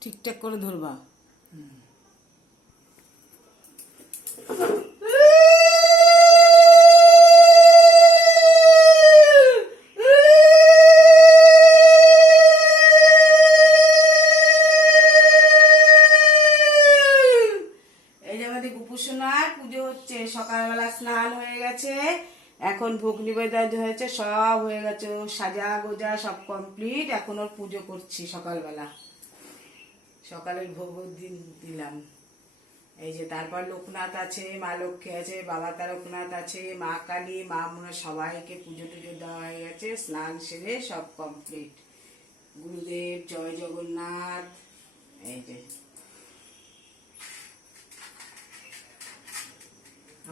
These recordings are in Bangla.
ঠিকঠাক করে ধরবা। এই যে আমাদের গোপুসোনার পুজো হচ্ছে, সকালবেলা স্নান হয়ে গেছে, এখন ভোগ নিবেদন হয়েছে, সব হয়ে গেছে, ও সাজা গোজা সব কমপ্লিট। এখন ওর পুজো করছি সকালবেলা, সকালের ভোগ দিলাম। এই যে তারপর লোকনাথ আছে, মা লক্ষ্মী আছে, বাবা তারকনাথ আছে, মা কালী, মা মনে সবাইকে পুজো টুজো দেওয়া হয়ে গেছে, স্নান সেরে সব কমপ্লিট। গুরুদেব জয় জগন্নাথ। এই যে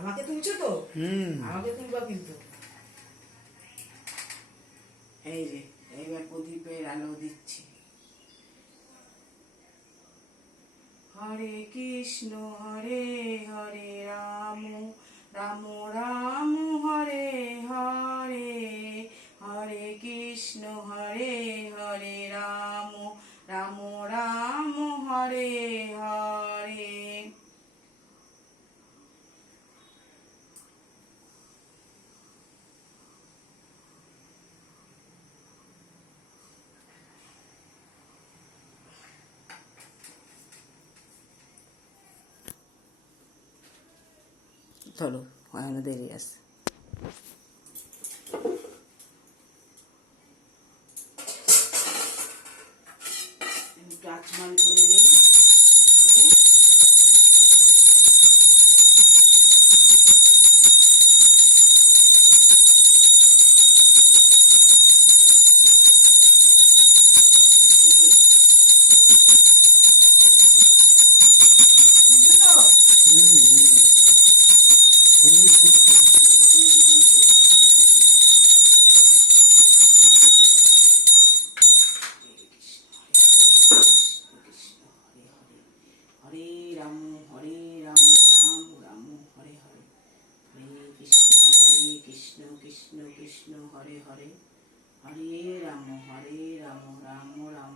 আমাকে তুলছো তো? আমাকে তুলবা কিন্তু। এই যে এইবার প্রদীপের আলো দিচ্ছি। হরে কৃষ্ণ হরে হরে রাম রাম রাম হরে হরে, হরে কৃষ্ণ হরে হরে রাম রাম রাম হরে হরে। চলো এখনো দেরি আছে। আচমান করে নিই। হরে রাম রাম রাম হরে হরে, হরে কৃষ্ণ কৃষ্ণ কৃষ্ণ হরে হরে, হরে রাম রাম রাম